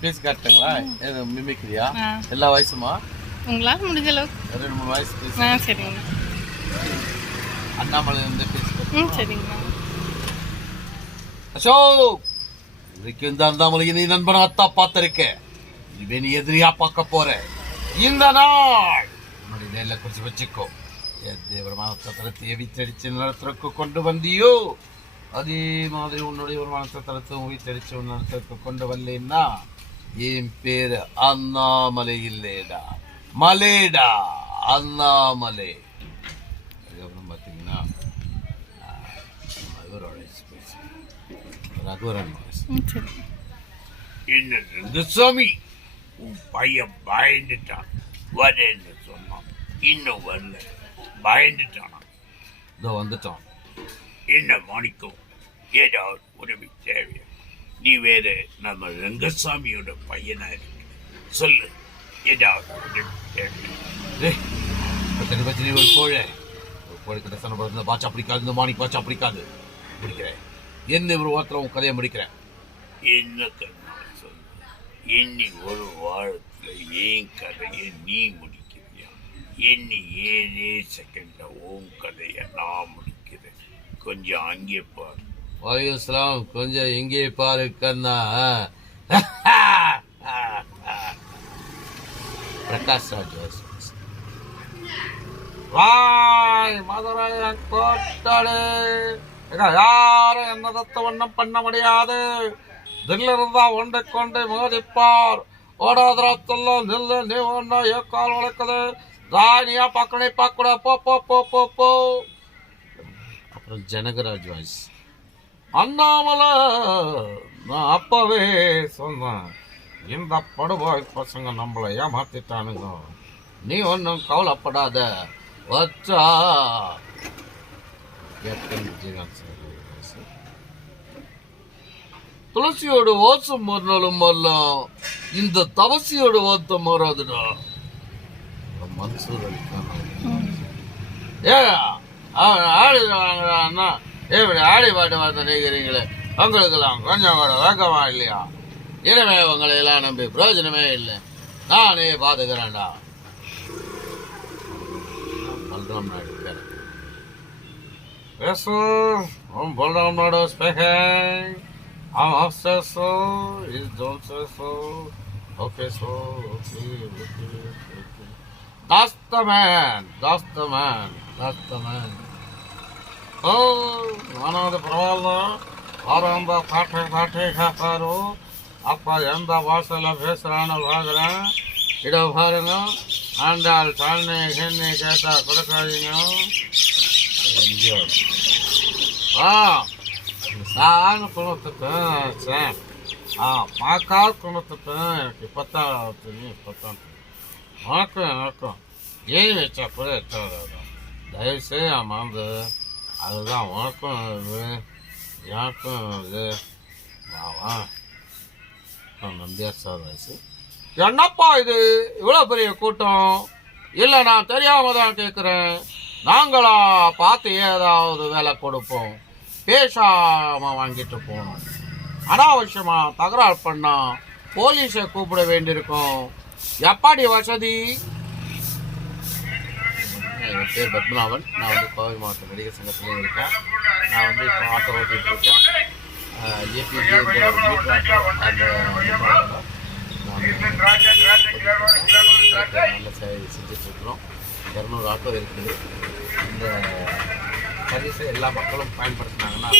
பேசி காட்டுங்களா? ஆ. எல்லா வயசுமா? உங்களால் முடிஞ்ச அளவுக்கு. ரெண்டு மூணு வயசு பேசி ஆ சரிங்கண்ணா அண்ணாமலை இருந்து பேசி. ம் சரிங்கண்ணா அசோக்! இதுக்கு இந்த அண்ணாமலை நீ நண்பனாத்தான் பார்த்திருக்கேன் இவன் நீ எதிரியா பார்க்க போற. இந்த நாள்! உன்னுடைய நேரில் குறிச்சு வச்சுக்கோ. என் தேவரமான தரத்தை வீட்டடிச்சு நிலத்திற்கு கொண்டு வந்தியோ? அதே மாதிரி உன்னுடைய ஒரு மனசத்தலத்தை வீட்டடிச்சு உன் நிலத்திற்கு கொண்டு வரலன்னா? என் பேரு அண்ணாமலை இல்லைடா மலேடா அண்ணாமலை. அதுக்கப்புறம் பார்த்தீங்கன்னா பேசி ரகுவரன் என்ன ரங்கசாமி உன் பையன் பயந்துட்டான். வரேன்னு சொன்னான். இன்னும் வரல. பயந்துட்டானா? இதோ வந்துட்டான். என்ன மாணிக்கம்? ஏதாவது உதவி தேவையா? நீ வேற நம்ம ரங்கசாமியோட பையனா இருக்கு. சொல்லு ஏதாவது உதவி தேவையா டேய், ஒரு கோழை. ஒரு கோழை கிட்ட சண்டை போடுறது, இந்த பாச்சா பிடிக்காது இந்த மாணிக் பாச்சா பிடிக்காது. பிடிக்கிறேன் என்ன ஒரு வாரத்தில் உன் கதையை முடிக்கிறேன்? என்ன கண்ணா சொல்லு. எண்ணி ஒரு வாரத்துல ஏன் கதையை நீ முடிக்கிறியா? எண்ணி ஏழே செகண்ட்ல உன் கதையை நான் முடிக்கிறேன். கொஞ்சம் அங்கே பாரு. வலையுஸ்லாம் கொஞ்சம் இங்கே பாரு கண்ணா. பிரகாஷ் ராஜ் வாய் மதுரை கோட்டடு. யாரும் என்ன தத்து ஒண்ணும் பண்ண முடியாது. தில்லு இருந்தா ஒன்றை கொண்டு மோதிப்பார். ஓடாதரத்தெல்லாம் நில்லு நீ ஒன்றா ஏக்கால் உழைக்குது தானியா பக்கனை பார்க்கூட போ போ போ போ போ. அப்புறம் ஜனகராஜ் வாய்ஸ். அண்ணாமலை நான் அப்பவே சொன்னேன் இந்த படுபாய் பசங்க நம்மளை ஏமாத்திட்டானுங்க. நீ ஒன்றும் கவலைப்படாத வச்சா. Captain Vijayakanth sir voice. துளசியோட வாசம் மறுநாளும் வரலாம் இந்த தவசியோட வாத்தம் மாறாதுடா. மன்சூர் அலிகான் ஏ ஆடி வாங்குறான்னா ஏ இப்படி ஆடி பாட்டு பார்த்து நினைக்கிறீங்களே உங்களுக்கெல்லாம் கொஞ்சம் கூட வேகமா இல்லையா இனிமே உங்களை எல்லாம் நம்பி பிரயோஜனமே இல்லை நானே பாத்துக்கிறேன்டா பல்ராம் நாயுடு பேர் பேசு I'm Balram Nadu speaking. I'm upset so. Is don't say so. Okay, so. Okay, okay, okay. That's the man. That's the man. That's the man. Oh, நானாவது பரவாயில்ல. ஆரம்ப காட்டை காட்டை காப்பாரு. அப்பா எந்த வாசலில் பேசுறான்னு பார்க்குறேன் இட பாருங்க. ஆண்டாள் தாழ்னை கண்ணை கேட்டா கொடுக்காதீங்க. ஆ நான் குணத்துட்டேன் சரி. ஆ மாக்கால் குணத்துட்டேன். எனக்கு இப்போத்தான் தெரியும் இப்போத்தான் வணக்கம் வணக்கம் ஏன் வச்சா கூட எட்டாவது தயவுசெய்து ஆமாந்து அதுதான் உனக்கும் இது எனக்கும் இது மாவா நான் நம்பியார் சார் வயசு. என்னப்பா இது? இவ்வளோ பெரிய கூட்டம். இல்லை நான் தெரியாம தான் கேட்குறேன். நாங்களா பார்த்து ஏதாவது வேலை கொடுப்போம். பேசாம வாங்கிட்டு போகணும். அனாவசியமாக தகராறு பண்ணால் போலீஸை கூப்பிட வேண்டியிருக்கும். எப்பாடி வசதி? என் பேர் பத்மநாபன். நான் வந்து கோவை மாவட்ட நடிகர் சங்கத்திலையும் இருக்கேன். நான் வந்து இப்போ ஆட்டோ ஓட்டிகிட்டு இருக்கேன். ஏபிஜி அந்த நல்ல சேவை செஞ்சுட்ருக்குறோம். இரநூறு ஆட்டோ இருக்குது. இந்த சர்வீஸை எல்லா மக்களும் பயன்படுத்தினாங்கன்னா